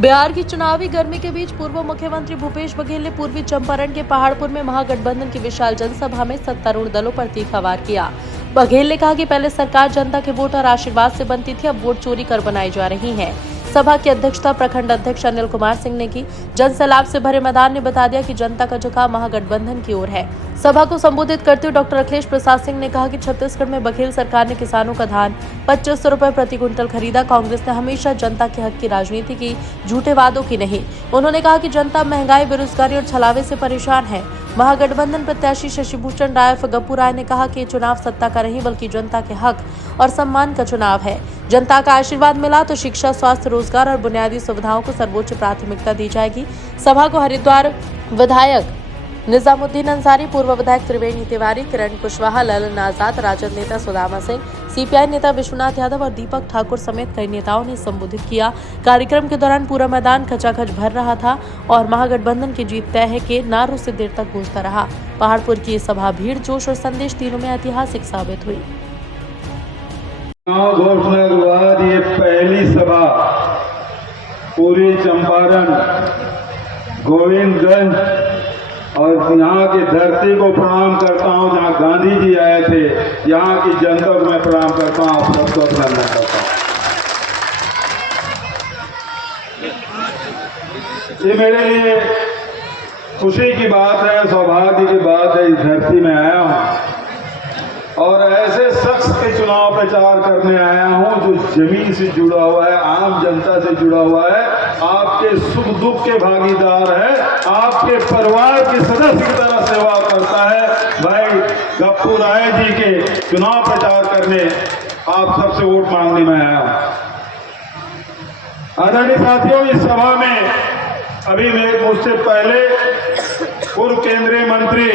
बिहार की चुनावी गर्मी के बीच पूर्व मुख्यमंत्री भूपेश बघेल ने पूर्वी चंपारण के पहाड़पुर में महागठबंधन की विशाल जनसभा में सत्तारूढ़ दलों पर तीखा वार किया। बघेल ने कहा कि पहले सरकार जनता के वोट और आशीर्वाद से बनती थी, अब वोट चोरी कर बनाई जा रही है। सभा की अध्यक्षता प्रखंड अध्यक्ष अनिल कुमार सिंह ने की। जनसैलाब से भरे मैदान ने बता दिया कि जनता का झुकाव महागठबंधन की ओर है। सभा को संबोधित करते हुए डॉक्टर अखिलेश प्रसाद सिंह ने कहा कि छत्तीसगढ़ में बघेल सरकार ने किसानों का धान 2500 रुपए प्रति क्विंटल खरीदा। कांग्रेस ने हमेशा जनता के हक की राजनीति की, झूठे वादों की नहीं। उन्होंने कहा कि जनता महंगाई, बेरोजगारी और छलावे से परेशान है। महागठबंधन प्रत्याशी शशिभूषण राय गप्पू राय ने कहा कि चुनाव सत्ता का नहीं बल्कि जनता के हक और सम्मान का चुनाव है। जनता का आशीर्वाद मिला तो शिक्षा, स्वास्थ्य, रोजगार और बुनियादी सुविधाओं को सर्वोच्च प्राथमिकता दी जाएगी। सभा को हरिद्वार विधायक निजामुद्दीन अंसारी, पूर्व विधायक त्रिवेणी तिवारी, किरण कुशवाहा, ललन आजाद, राजद नेता सुदामा सिंह, सीपीआई नेता विश्वनाथ यादव और दीपक ठाकुर समेत कई नेताओं ने संबोधित किया। कार्यक्रम के दौरान पूरा मैदान खचाखच भर रहा था और महागठबंधन की जीत तय है के नारों से देर तक गूंजता रहा। पहाड़पुर की सभा भीड़, जोश और संदेश तीनों में ऐतिहासिक साबित हुई। घोषणा के बाद ये पहली सभा पूरी चंपारण, गोविंदगंज और यहाँ की धरती को प्रणाम करता हूँ जहाँ गांधी जी आए थे। यहाँ की जनता को मैं प्रणाम करता हूँ, आप सबको अभिनंदन करता हूँ। ये मेरे लिए खुशी की बात है, सौभाग्य की बात है। इस धरती में आया हूँ और ऐसे शख्स के चुनाव प्रचार करने आया हूं जो जमीन से जुड़ा हुआ है, आम जनता से जुड़ा हुआ है, आपके सुख दुख के भागीदार है, आपके परिवार के सदस्य की तरह सेवा करता है। भाई गप्पू राय जी के चुनाव प्रचार करने आप सबसे वोट मांगने में आया हूं। आदरणीय साथियों, इस सभा में अभी मुझसे पहले पूर्व केंद्रीय मंत्री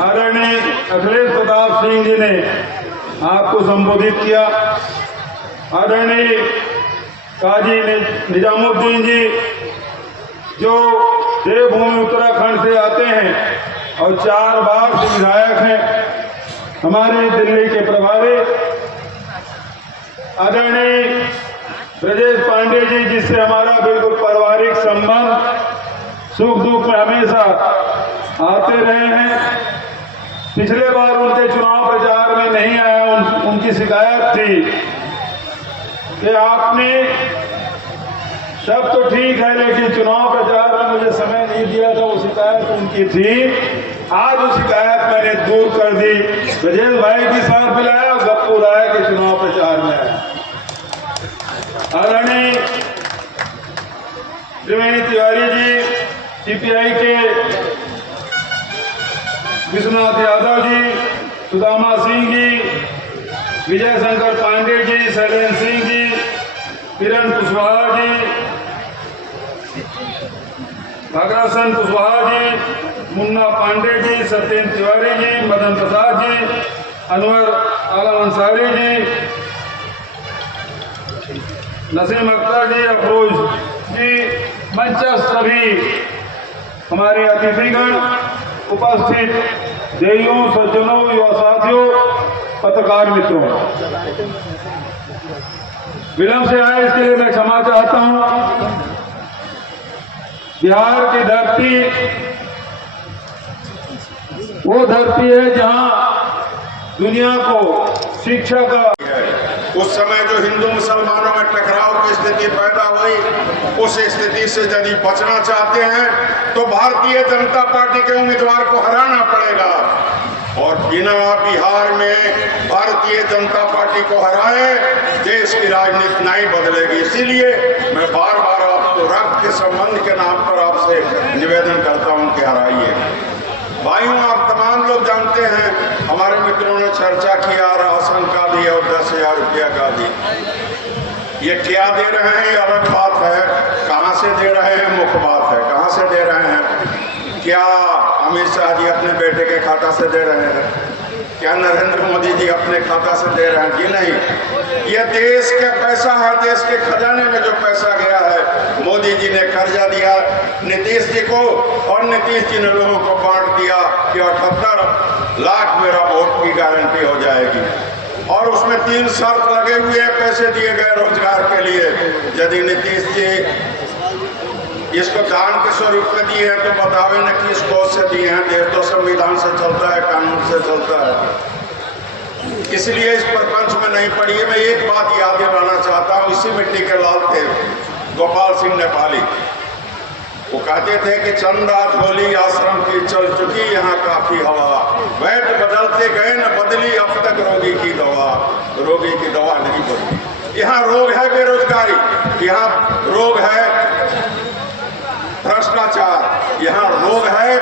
आदरणीय अखिलेश प्रताप सिंह जी ने आपको संबोधित किया। आदरणीय काजी निजामुद्दीन जी जो देवभूमि उत्तराखंड से आते हैं और 4 बार से विधायक हैं, हमारे दिल्ली के प्रभारी। आदरणीय ब्रजेश पांडे जी जिससे हमारा बिल्कुल पारिवारिक संबंध, सुख दुख में हमेशा आते रहे हैं। पिछले बार उनके चुनाव प्रचार में नहीं आया, उनकी शिकायत थी कि आपने सब तो ठीक है लेकिन चुनाव प्रचार में मुझे समय नहीं दिया था। वो शिकायत उनकी थी। आज वो शिकायत मैंने दूर कर दी। ब्रजेश भाई की साथ मिलाया और गप्पू राय के चुनाव प्रचार में आया। आदरणीय त्रिवेणी तिवारी जी, सीपीआई के विश्वनाथ यादव जी, सुदामा सिंह जी, विजय शंकर पांडे जी, शैलेंद्र सिंह जी, किरण कुशवाहा जी, अग्रसन कुशवाहा जी, मुन्ना पांडे जी, सत्येंद्र तिवारी जी, मदन प्रसाद जी, अनवर आलम अंसारी जी, नसीम अख्तर जी, अफरोज जी, मंच सभी हमारे अतिथिगण, उपस्थित देवियों, सज्जनों, युवा साथियों, पत्रकार मित्रों, विलंब से आए इसके लिए मैं क्षमा चाहता हूं। बिहार की धरती वो धरती है जहां दुनिया को शिक्षा का उस समय जो हिंदू मुसलमानों में टकराव की स्थिति पैदा हुई, उस स्थिति से यदि बचना चाहते हैं तो भारतीय जनता पार्टी के उम्मीदवार को हराना पड़ेगा और बिना बिहार में भारतीय जनता पार्टी को हराए देश की राजनीति नहीं बदलेगी। इसीलिए मैं बार बार आपको रक्त के संबंध के नाम पर आपसे निवेदन करता हूं कि हराइए। भाइयों, आप तमाम लोग जानते हैं, हमारे मित्रों ने चर्चा किया राशन का भी और 10,000 रुपया का भी। ये क्या दे रहे हैं ये अलग बात है, कहाँ से दे रहे हैं मुख्य बात है। कहाँ से दे रहे हैं? क्या अमित शाह जी अपने बेटे के खाता से दे रहे हैं? क्या नरेंद्र मोदी जी अपने खाता से दे रहे हैं? जी नहीं, ये देश का पैसा है, देश के खजाने में जो पैसा गया है। मोदी जी ने कर्जा दिया नीतीश जी को और नीतीश जी ने लोगों को बांट दिया कि 78 लाख मेरा वोट की गारंटी हो जाएगी। और उसमें 3 शर्त लगे हुए हैं पैसे दिए गए रोजगार के लिए। यदि नीतीश जी इसको दान के स्वरूप में दिए हैं तो बतावे न किस कोष से दिए हैं। देश तो संविधान से चलता है, कानून से चलता है, इसलिए इस प्रपंच में नहीं पड़ी है। मैं एक बात याद दिलाना चाहता हूँ, इसी मिट्टी के लाल थे गोपाल सिंह नेपाली। वो कहते थे कि चंदा झोली आश्रम की चल चुकी यहाँ काफी हवा, वैद्य बदलते गए न बदली अब तक रोगी की दवा, रोगी की दवा नहीं बदली। यहाँ रोग है बेरोजगारी, यहाँ रोग है भ्रष्टाचार, यहाँ रोग है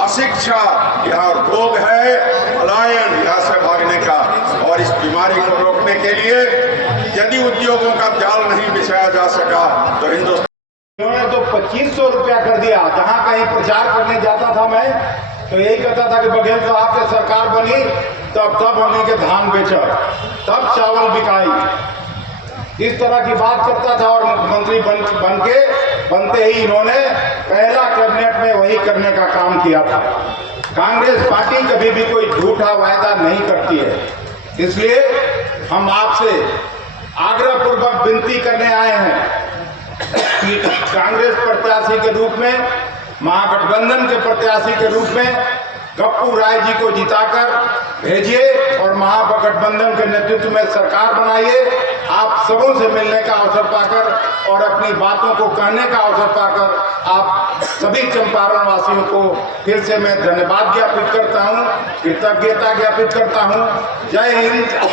अशिक्षा, यहाँ रोग है पलायन, यहाँ से भागने का। और इस बीमारी को रोकने के लिए यदि उद्योगों का जाल नहीं बिछाया जा सका तो हिंदुस्तान उन्होंने तो 2500 रुपया कर दिया। जहां कहीं प्रचार करने जाता था मैं तो यही कहता था कि बघेल साहब से सरकार बनी तब हमने के धान बेचा, तब चावल बिकाई, इस तरह की बात करता था। और मुख्यमंत्री बनते ही इन्होंने पहला कैबिनेट में वही करने का काम किया था। कांग्रेस पार्टी कभी भी कोई झूठा वायदा नहीं करती है, इसलिए हम आपसे आग्रहपूर्वक विनती करने आए हैं कि कांग्रेस प्रत्याशी के रूप में, महागठबंधन के प्रत्याशी के रूप में गप्पू राय जी को जिताकर भेजिए और महागठबंधन के नेतृत्व में सरकार बनाइए। आप सबों से मिलने का अवसर पाकर और अपनी बातों को कहने का अवसर पाकर आप सभी चंपारण वासियों को फिर से मैं धन्यवाद ज्ञापित करता हूं, कृतज्ञता ज्ञापित करता हूं। जय हिंद।